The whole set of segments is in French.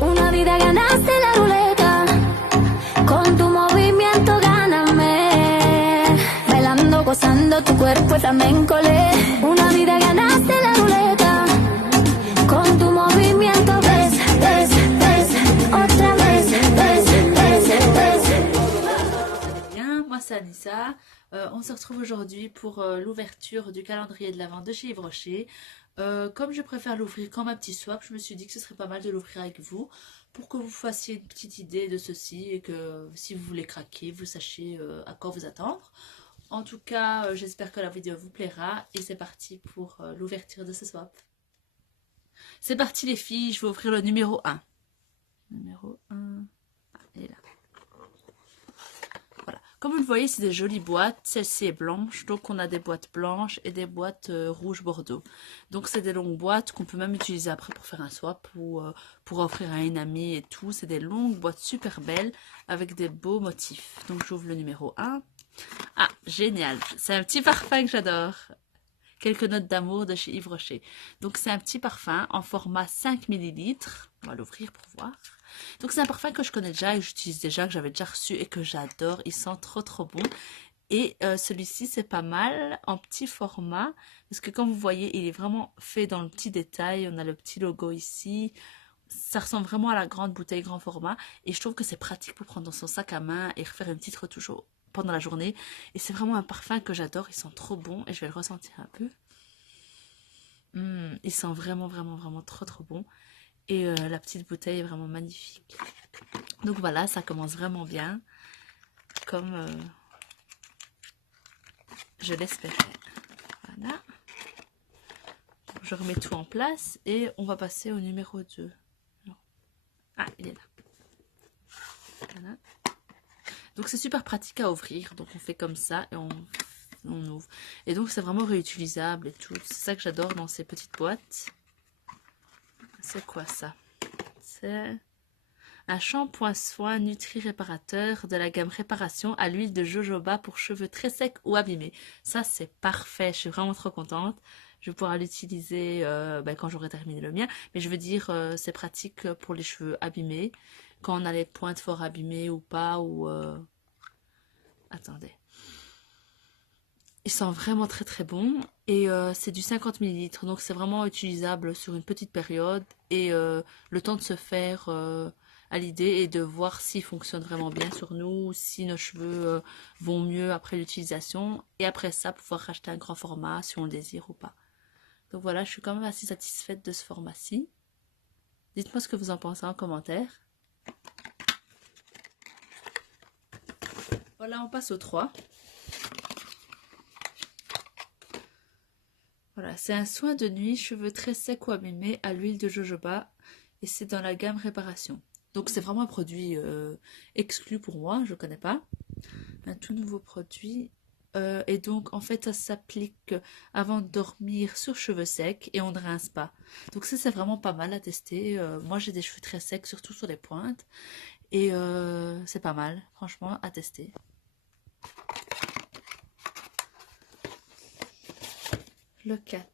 Una vida ganaste la ruleta, con tu movimiento gáname, bailando, gozando tu cuerpo flamenco. Una vida ganaste la ruleta, con tu movimiento ves, ves, ves, otra vez, ves, ves, ves. Bien, moi c'est Anissa. On se retrouve aujourd'hui pour l'ouverture du calendrier de l'Avent de chez Yves Rocher. Comme je préfère l'ouvrir comme un petit swap, je me suis dit que ce serait pas mal de l'ouvrir avec vous pour que vous fassiez une petite idée de ceci et que si vous voulez craquer, vous sachiez à quoi vous attendre. En tout cas, j'espère que la vidéo vous plaira et c'est parti pour l'ouverture de ce swap. C'est parti les filles, je vais ouvrir le numéro 1. Numéro 1, ah, elle est là. Voilà. Comme vous le voyez, c'est des jolies boîtes. Celle-ci est blanche, donc on a des boîtes blanches et des boîtes rouge bordeaux. Donc c'est des longues boîtes qu'on peut même utiliser après pour faire un swap ou pour offrir à une amie et tout. C'est des longues boîtes super belles avec des beaux motifs. Donc j'ouvre le numéro 1. Ah, génial. C'est un petit parfum que j'adore. Quelques notes d'amour de chez Yves Rocher. Donc c'est un petit parfum en format 5 ml. On va l'ouvrir pour voir. Donc c'est un parfum que je connais déjà et que j'utilise déjà, que j'avais déjà reçu et que j'adore. Il sent trop bon. Et celui-ci c'est pas mal en petit format. Parce que comme vous voyez, il est vraiment fait dans le petit détail. On a le petit logo ici. Ça ressemble vraiment à la grande bouteille grand format. Et je trouve que c'est pratique pour prendre dans son sac à main et refaire une petite retouche pendant la journée. Et c'est vraiment un parfum que j'adore. Il sent trop bon. Et je vais le ressentir un peu. Il sent vraiment trop bon. Et la petite bouteille est vraiment magnifique. Donc voilà, ça commence vraiment bien. Comme je l'espérais. Voilà. Je remets tout en place. Et on va passer au numéro 2. Non. Ah, il est là. Voilà. Donc c'est super pratique à ouvrir. Donc on fait comme ça et on ouvre. Et donc c'est vraiment réutilisable et tout. C'est ça que j'adore dans ces petites boîtes. C'est quoi ça? C'est un shampoing soin nutri réparateur de la gamme réparation à l'huile de jojoba pour cheveux très secs ou abîmés. Ça c'est parfait, je suis vraiment trop contente. Je vais pouvoir l'utiliser quand j'aurai terminé le mien. Mais je veux dire, c'est pratique pour les cheveux abîmés. Quand on a les pointes fort abîmées ou pas. Ou attendez. Il sent vraiment très bon et c'est du 50 ml, donc c'est vraiment utilisable sur une petite période et le temps de se faire à l'idée et de voir s'il fonctionne vraiment bien sur nous, si nos cheveux vont mieux après l'utilisation et après ça pouvoir racheter un grand format si on le désire ou pas. Donc voilà, je suis quand même assez satisfaite de ce format-ci. Dites-moi ce que vous en pensez en commentaire. Voilà, on passe au 3. Voilà, c'est un soin de nuit, cheveux très secs ou abîmés à l'huile de jojoba et c'est dans la gamme réparation. Donc c'est vraiment un produit exclu pour moi, je ne connais pas. Un tout nouveau produit. Et donc en fait ça s'applique avant de dormir sur cheveux secs et on ne rince pas. Donc ça c'est vraiment pas mal à tester. Moi j'ai des cheveux très secs, surtout sur les pointes. Et c'est pas mal, franchement, à tester. Le 4.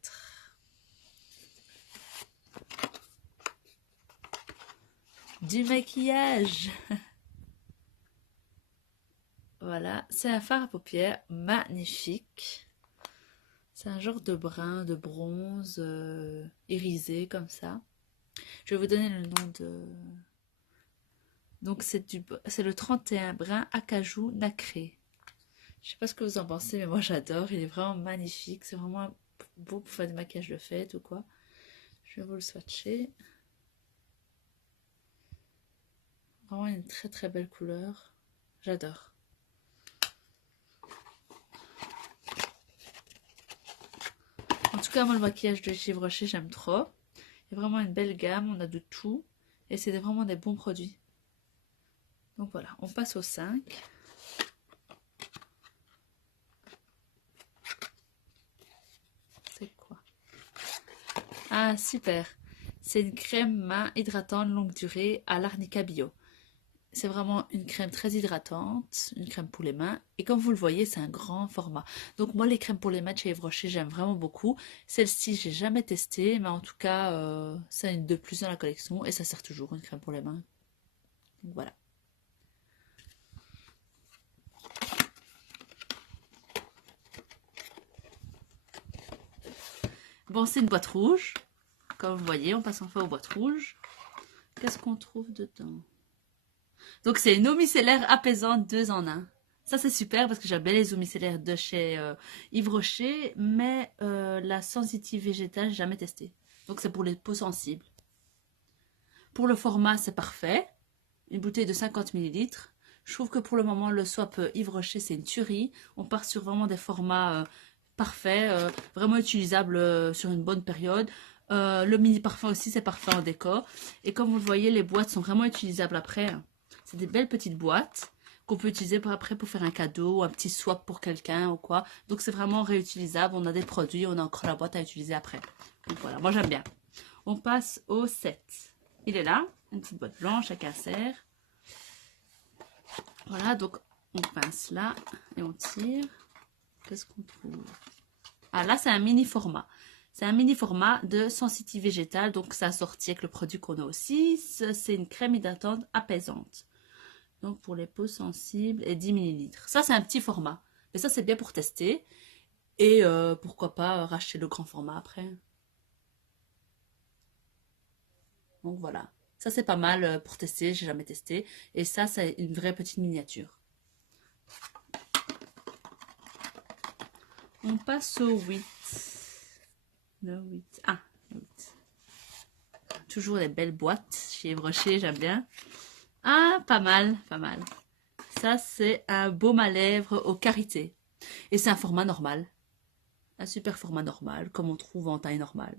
Du maquillage. Voilà, c'est un fard à paupières magnifique. C'est un genre de brun, de bronze irisé comme ça. Je vais vous donner le nom de... Donc c'est le 31 brun acajou nacré. Je sais pas ce que vous en pensez, mais moi j'adore. Il est vraiment magnifique. C'est vraiment beau pour faire du maquillage de fête ou quoi. Je vais vous le swatcher. Vraiment une très belle couleur. J'adore. En tout cas, moi le maquillage de chez Yves Rocher, j'aime trop. Il y a vraiment une belle gamme, on a de tout. Et c'est vraiment des bons produits. Donc voilà, on passe au 5. C'est quoi? Ah, super! C'est une crème main hydratante longue durée à l'arnica bio. c'est vraiment une crème très hydratante, une crème pour les mains. Et comme vous le voyez, c'est un grand format. Donc moi, les crèmes pour les mains de chez Yves Rocher, j'aime vraiment beaucoup. Celle-ci, j'ai jamais testé, mais en tout cas, c'est une de plus dans la collection. Et ça sert toujours, une crème pour les mains. Donc voilà. Bon, c'est une boîte rouge. Comme vous voyez, on passe enfin aux boîtes rouges. Qu'est-ce qu'on trouve dedans? Donc, c'est une eau micellaire apaisante 2 en 1. Ça, c'est super parce que j'aime bien les eaux micellaires de chez Yves Rocher, mais la sensitive végétale, j'ai jamais testé. Donc, c'est pour les peaux sensibles. Pour le format, c'est parfait. Une bouteille de 50 ml. Je trouve que pour le moment, le swap Yves Rocher, c'est une tuerie. On part sur vraiment des formats parfaits, vraiment utilisables sur une bonne période. Le mini parfum aussi, c'est parfait en déco. Et comme vous le voyez, les boîtes sont vraiment utilisables après. C'est des belles petites boîtes qu'on peut utiliser après pour faire un cadeau ou un petit swap pour quelqu'un ou quoi. Donc c'est vraiment réutilisable. On a des produits, on a encore la boîte à utiliser après. Donc voilà, moi j'aime bien. On passe au 7. Il est là, une petite boîte blanche à casser. Voilà, donc on pince là et on tire. Qu'est-ce qu'on trouve? Ah là, c'est un mini format. C'est un mini format de sensitive végétale, donc ça assorti avec le produit qu'on a aussi. C'est une crème hydratante apaisante. Donc pour les peaux sensibles et 10 ml. Ça, c'est un petit format. Mais ça, c'est bien pour tester. Et pourquoi pas racheter le grand format après. Donc voilà. Ça, c'est pas mal pour tester. J'ai jamais testé. Et ça, c'est une vraie petite miniature. On passe au 8. Le 8. Ah, le 8. Toujours des belles boîtes chez Yves Rocher, j'aime bien. Ah, pas mal, pas mal. Ça, c'est un baume à lèvres au karité. Et c'est un format normal. Un super format normal, comme on trouve en taille normale.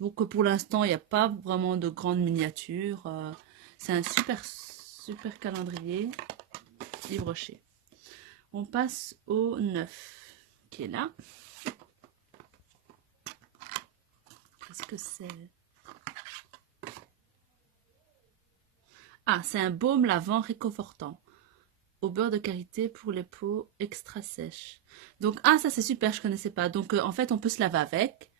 Donc pour l'instant, il n'y a pas vraiment de grande miniature. C'est un super calendrier Yves Rocher. On passe au 9, qui est là. Qu'est-ce que c'est? Ah, c'est un baume lavant réconfortant au beurre de karité pour les peaux extra sèches. Donc, ah, ça c'est super, je connaissais pas. Donc, en fait, on peut se laver avec.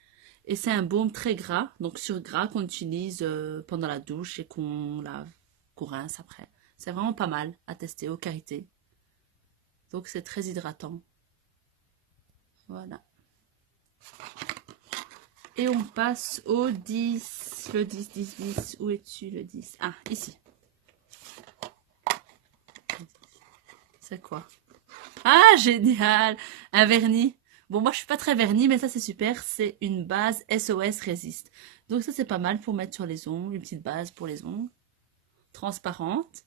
Et c'est un baume très gras, donc sur gras qu'on utilise pendant la douche et qu'on lave, qu'on rince après. C'est vraiment pas mal à tester au karité. Donc, c'est très hydratant. Voilà. Et on passe au 10. Le 10, 10, 10. Où es-tu le 10? Ah, ici. C'est quoi? Ah, génial! Un vernis. Bon, moi, je suis pas très vernis, mais ça, c'est super. C'est une base SOS Résiste. Donc, ça, c'est pas mal pour mettre sur les ongles. Une petite base pour les ongles. Transparente.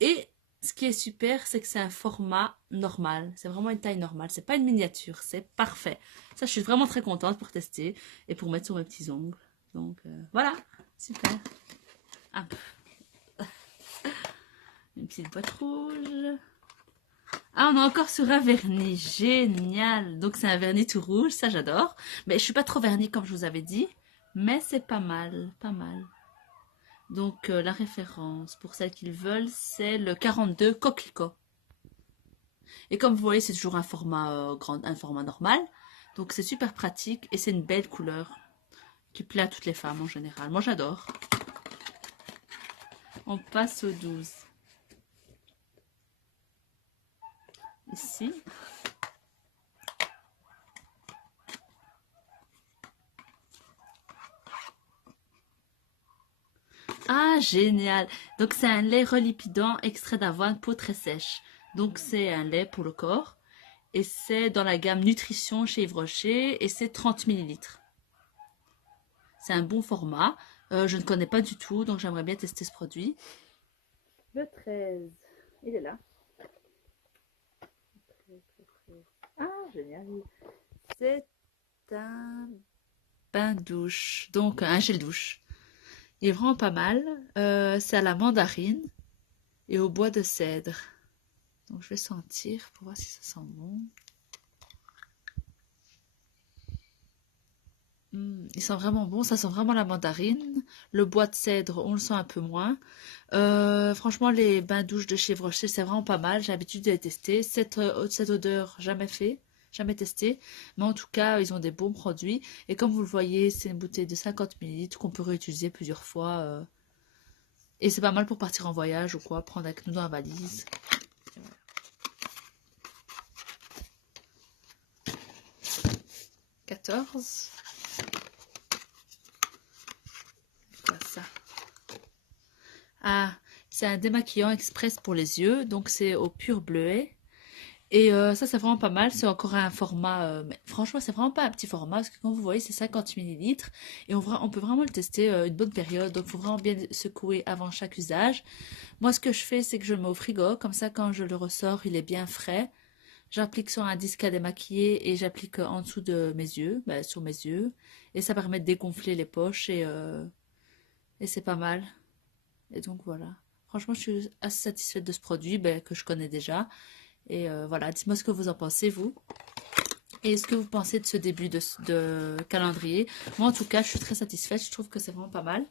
Et ce qui est super, c'est que c'est un format normal. C'est vraiment une taille normale. C'est pas une miniature. C'est parfait. Ça, je suis vraiment très contente pour tester et pour mettre sur mes petits ongles. Donc, voilà. Super. Ah. Une petite boîte rouge. Ah, on est encore sur un vernis. Génial. Donc, c'est un vernis tout rouge. Ça, j'adore. Mais je suis pas trop vernis, comme je vous avais dit. Mais c'est pas mal. Pas mal. Donc, la référence, pour celles qui le veulent, c'est le 42 Coquelicot. Et comme vous voyez, c'est toujours un format, un format normal. Donc, c'est super pratique. Et c'est une belle couleur qui plaît à toutes les femmes en général. Moi, j'adore. On passe au 12. Ici. Ah, génial! Donc, c'est un lait relipidant extrait d'avoine, peau très sèche. Donc, c'est un lait pour le corps. Et c'est dans la gamme Nutrition chez Yves Rocher. Et c'est 30 ml. C'est un bon format. Je ne connais pas du tout, donc j'aimerais bien tester ce produit. Le 13. Il est là. Ah, génial. C'est un bain douche. Donc, un gel douche. Il est vraiment pas mal. C'est à la mandarine et au bois de cèdre. Donc, je vais sentir pour voir si ça sent bon. Ils sont vraiment bons, ça sent vraiment la mandarine. Le bois de cèdre, on le sent un peu moins. Franchement, les bains douches de chez Rocher, c'est vraiment pas mal. J'ai l'habitude de les tester. Cette odeur, jamais fait, jamais testé. Mais en tout cas, ils ont des bons produits. Et comme vous le voyez, c'est une bouteille de 50 millilitres qu'on peut réutiliser plusieurs fois. Et c'est pas mal pour partir en voyage ou quoi, prendre avec nous dans la valise. Et voilà. 14. Quoi ça? Ah, c'est un démaquillant express pour les yeux, donc c'est au pur bleuet. Et ça, c'est vraiment pas mal. C'est encore un format, mais franchement, c'est vraiment pas un petit format, parce que comme vous voyez, c'est 50 millilitres. Et on peut vraiment le tester une bonne période, donc il faut vraiment bien secouer avant chaque usage. Moi, ce que je fais, c'est que je le mets au frigo, comme ça, quand je le ressors, il est bien frais. J'applique sur un disque à démaquiller et j'applique en dessous de mes yeux, ben, sur mes yeux. Et ça permet de dégonfler les poches et c'est pas mal. Et donc voilà. Franchement, je suis assez satisfaite de ce produit ben, que je connais déjà. Et voilà, dites-moi ce que vous en pensez, vous. Et ce que vous pensez de ce début de calendrier. Moi, en tout cas, je suis très satisfaite. Je trouve que c'est vraiment pas mal.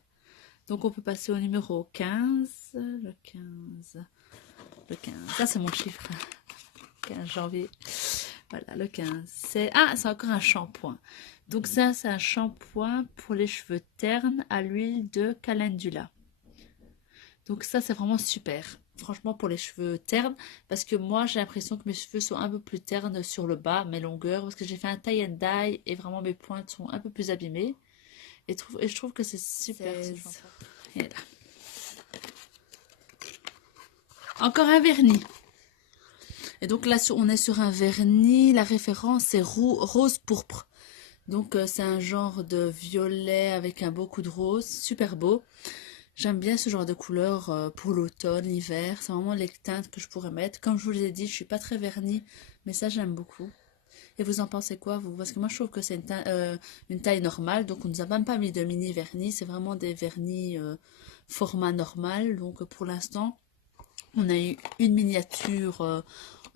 Donc, on peut passer au numéro 15. Le 15. Le 15. Ça, c'est mon chiffre. 15 janvier. Voilà, le 15. C'est encore un shampoing. Donc, ça, c'est un shampoing pour les cheveux ternes à l'huile de calendula. Donc ça, c'est vraiment super. Franchement, pour les cheveux ternes, parce que moi, j'ai l'impression que mes cheveux sont un peu plus ternes sur le bas, mes longueurs, parce que j'ai fait un tie and dye et vraiment mes pointes sont un peu plus abîmées. Et je trouve que c'est super. Et là. Encore un vernis. Et donc là, on est sur un vernis. La référence, c'est rose pourpre. Donc c'est un genre de violet avec un beau coup de rose. Super beau. J'aime bien ce genre de couleur pour l'automne, l'hiver. C'est vraiment les teintes que je pourrais mettre. Comme je vous l'ai dit, je suis pas très vernis, mais ça j'aime beaucoup. Et vous en pensez quoi, vous? Parce que moi je trouve que c'est une taille normale, donc on nous a même pas mis de mini vernis. C'est vraiment des vernis format normal. Donc pour l'instant, on a eu une miniature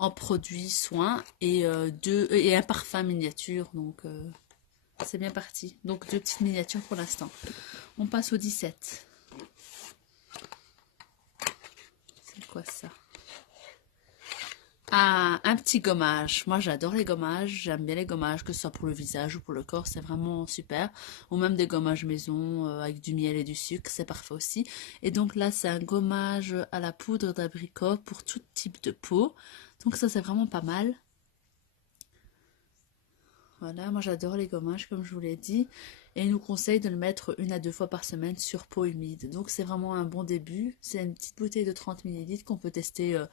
en produit soin et et un parfum miniature. Donc c'est bien parti. Donc 2 petites miniatures pour l'instant. On passe au 17. Quoi ça? Ah, un petit gommage. Moi, j'adore les gommages. J'aime bien les gommages, que ce soit pour le visage ou pour le corps. C'est vraiment super. Ou même des gommages maison avec du miel et du sucre. C'est parfait aussi. Et donc là, c'est un gommage à la poudre d'abricot pour tout type de peau. Donc ça, c'est vraiment pas mal. Voilà, moi j'adore les gommages, comme je vous l'ai dit. Et il nous conseille de le mettre 1 à 2 fois par semaine sur peau humide. Donc c'est vraiment un bon début. C'est une petite bouteille de 30 millilitres qu'on peut tester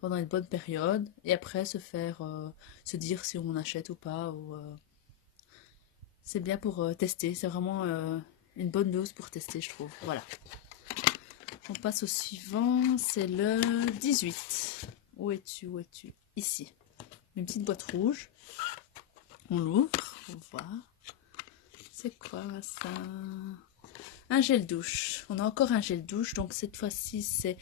pendant une bonne période. Et après se dire si on achète ou pas. C'est bien pour tester. C'est vraiment une bonne dose pour tester, je trouve. Voilà. On passe au suivant. C'est le 18. Où es-tu? Où es-tu? Ici. Une petite boîte rouge. On l'ouvre, on voit. C'est quoi ça? Un gel douche. On a encore un gel douche. Donc cette fois-ci, c'est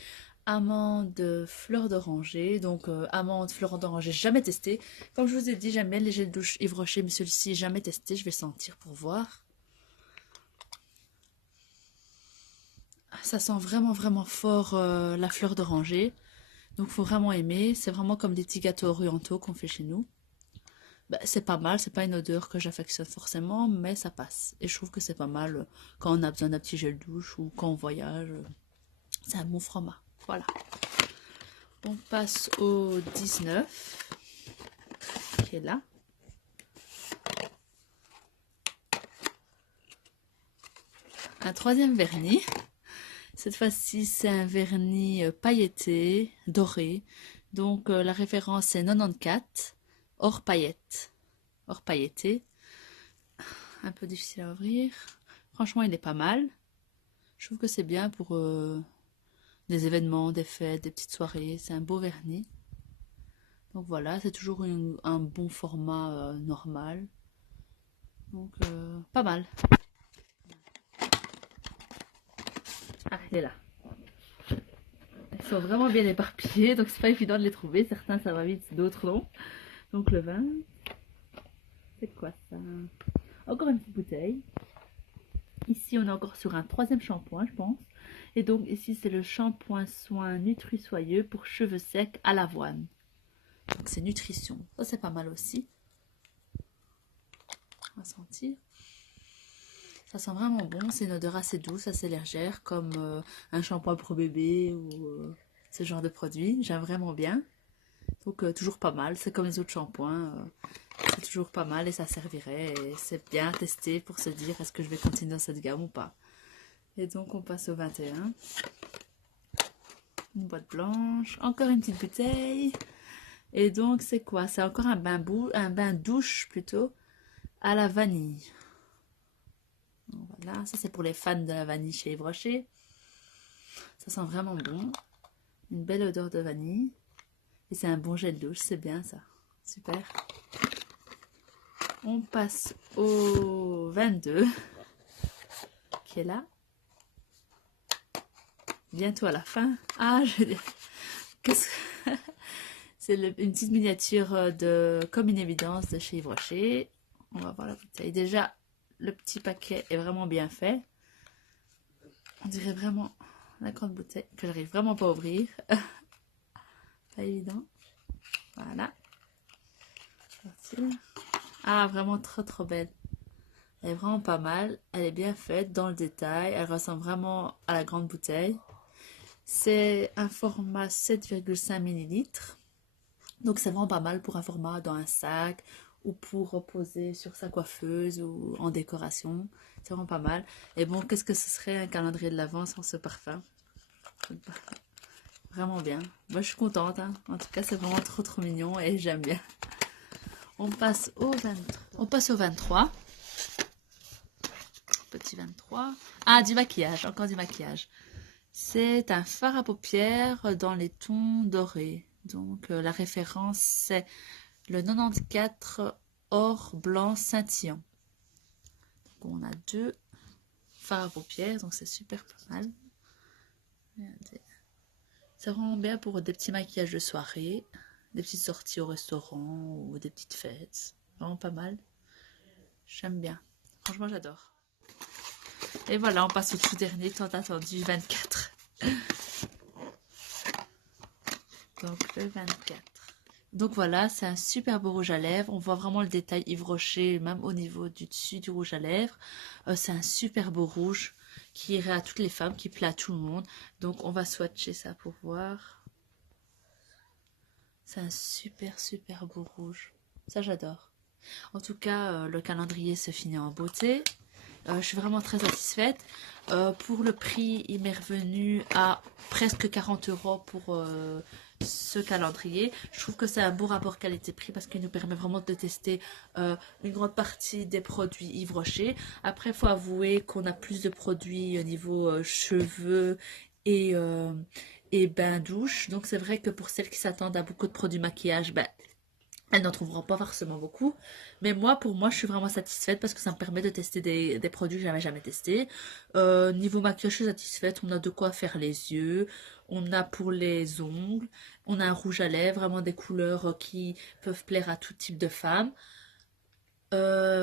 amande fleur d'oranger. Donc amande fleur d'oranger, jamais testé. Comme je vous ai dit, j'aime bien les gels douche Yves Rocher, mais celui-ci, jamais testé. Je vais sentir pour voir. Ça sent vraiment, vraiment fort la fleur d'oranger. Donc il faut vraiment aimer. C'est vraiment comme des petits gâteaux orientaux qu'on fait chez nous. Bah, c'est pas mal, c'est pas une odeur que j'affectionne forcément, mais ça passe. Et je trouve que c'est pas mal quand on a besoin d'un petit gel douche ou quand on voyage. C'est un bon format. Voilà. On passe au 19, qui est là. Un troisième vernis. Cette fois-ci, c'est un vernis pailleté, doré. Donc la référence c'est 94. Hors paillettes, hors pailleté. Un peu difficile à ouvrir. Franchement, il est pas mal. Je trouve que c'est bien pour des événements, des fêtes, des petites soirées. C'est un beau vernis. Donc voilà, c'est toujours un bon format normal. Donc pas mal. Ah, il est là. Ils sont vraiment bien éparpillés, donc c'est pas évident de les trouver. Certains ça va vite, d'autres non. Donc le 20, c'est quoi ça? Encore une petite bouteille. Ici, on est encore sur un troisième shampoing, je pense. Et donc, ici, c'est le shampoing soin Nutri-Soyeux pour cheveux secs à l'avoine. Donc, c'est nutrition. Ça, c'est pas mal aussi. On va sentir. Ça sent vraiment bon. C'est une odeur assez douce, assez légère, comme un shampoing pour bébé ou ce genre de produit. J'aime vraiment bien. Donc, toujours pas mal. C'est comme les autres shampoings. C'est toujours pas mal et ça servirait. Et c'est bien testé pour se dire est-ce que je vais continuer dans cette gamme ou pas. Et donc, on passe au 21. Une boîte blanche. Encore une petite bouteille. Et donc, c'est quoi? C'est encore un bain douche plutôt à la vanille. Donc, voilà, ça c'est pour les fans de la vanille chez Yves Rocher. Ça sent vraiment bon. Une belle odeur de vanille. Et c'est un bon gel douche, c'est bien ça. Super. On passe au 22. Qui est là. Bientôt à la fin. Ah, je veux dire. C'est une petite miniature de Comme une évidence de chez Yves Rocher. On va voir la bouteille. Déjà, le petit paquet est vraiment bien fait. On dirait vraiment la grande bouteille que j'arrive vraiment pas à ouvrir. Pas évident. Voilà. Ah, vraiment trop belle. Elle est vraiment pas mal. Elle est bien faite dans le détail. Elle ressemble vraiment à la grande bouteille. C'est un format 7,5 ml. Donc c'est vraiment pas mal pour un format dans un sac ou pour poser sur sa coiffeuse ou en décoration. C'est vraiment pas mal. Et bon, qu'est-ce que ce serait un calendrier de l'Avent sans ce parfum? Vraiment bien. Moi je suis contente. Hein. En tout cas c'est vraiment trop mignon et j'aime bien. On passe au 23. Petit 23. Ah, du maquillage. Encore du maquillage. C'est un fard à paupières dans les tons dorés. Donc la référence c'est le 94 or blanc scintillant. Donc, on a 2 fards à paupières, donc c'est super pas mal. Regardez. C'est vraiment bien pour des petits maquillages de soirée, des petites sorties au restaurant ou des petites fêtes. Vraiment pas mal. J'aime bien. Franchement, j'adore. Et voilà, on passe au tout dernier, tant attendu, 24. Donc le 24. Donc voilà, c'est un super beau rouge à lèvres. On voit vraiment le détail Yves Rocher, même au niveau du dessus du rouge à lèvres. C'est un super beau rouge qui irait à toutes les femmes, qui plaît à tout le monde. Donc on va swatcher ça pour voir. C'est un super beau rouge. Ça j'adore. En tout cas, le calendrier se finit en beauté. Je suis vraiment très satisfaite. Pour le prix, il m'est revenu à presque 40 € pour ce calendrier. Je trouve que c'est un beau rapport qualité-prix parce qu'il nous permet vraiment de tester une grande partie des produits Yves Rocher. Après, il faut avouer qu'on a plus de produits au niveau cheveux et bain douche. Donc c'est vrai que pour celles qui s'attendent à beaucoup de produits maquillage, ben, elles n'en trouveront pas forcément beaucoup. Mais moi, pour moi, je suis vraiment satisfaite parce que ça me permet de tester des produits que je n'avais jamais testés. Niveau maquillage, je suis satisfaite. On a de quoi faire les yeux. On a pour les ongles. On a un rouge à lèvres. Vraiment des couleurs qui peuvent plaire à tout type de femmes.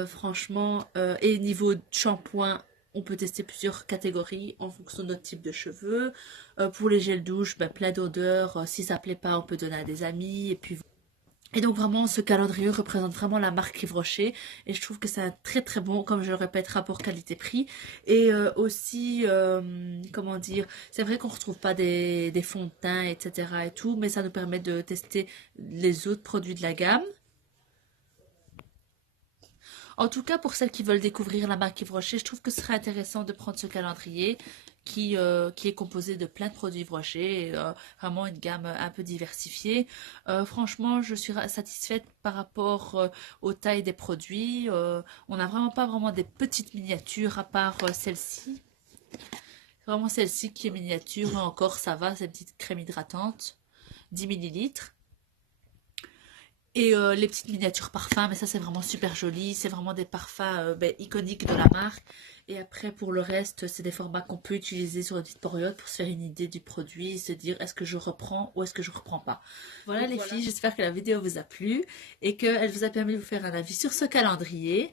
Franchement, et niveau shampoing, on peut tester plusieurs catégories en fonction de notre type de cheveux. Pour les gels douche, ben, plein d'odeurs. Si ça plaît pas, on peut donner à des amis. Et donc vraiment, ce calendrier représente vraiment la marque Yves Rocher. Et je trouve que c'est un très bon, comme je le répète, rapport qualité-prix. Et aussi, comment dire, c'est vrai qu'on ne retrouve pas des fonds de teint, etc. et tout, mais ça nous permet de tester les autres produits de la gamme. En tout cas, pour celles qui veulent découvrir la marque Yves Rocher, je trouve que ce serait intéressant de prendre ce calendrier qui est composé de plein de produits Yves Rocher, vraiment une gamme un peu diversifiée. Franchement, je suis satisfaite par rapport aux tailles des produits. On n'a vraiment pas des petites miniatures à part celle-ci. Vraiment celle-ci qui est miniature, mais encore ça va, c'est une petite crème hydratante, 10 ml. Et les petites miniatures parfums, mais ça c'est vraiment super joli, c'est vraiment des parfums iconiques de la marque. Et après, pour le reste, c'est des formats qu'on peut utiliser sur une petite période pour se faire une idée du produit et se dire est-ce que je reprends ou est-ce que je reprends pas. Voilà les filles, j'espère que la vidéo vous a plu et qu'elle vous a permis de vous faire un avis sur ce calendrier.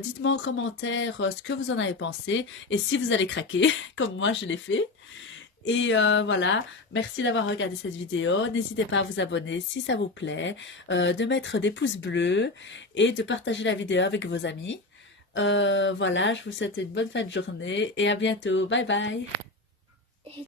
Dites-moi en commentaire ce que vous en avez pensé et si vous allez craquer, comme moi je l'ai fait. Et voilà, merci d'avoir regardé cette vidéo. N'hésitez pas à vous abonner si ça vous plaît, de mettre des pouces bleus et de partager la vidéo avec vos amis. Voilà, je vous souhaite une bonne fin de journée et à bientôt. Bye bye.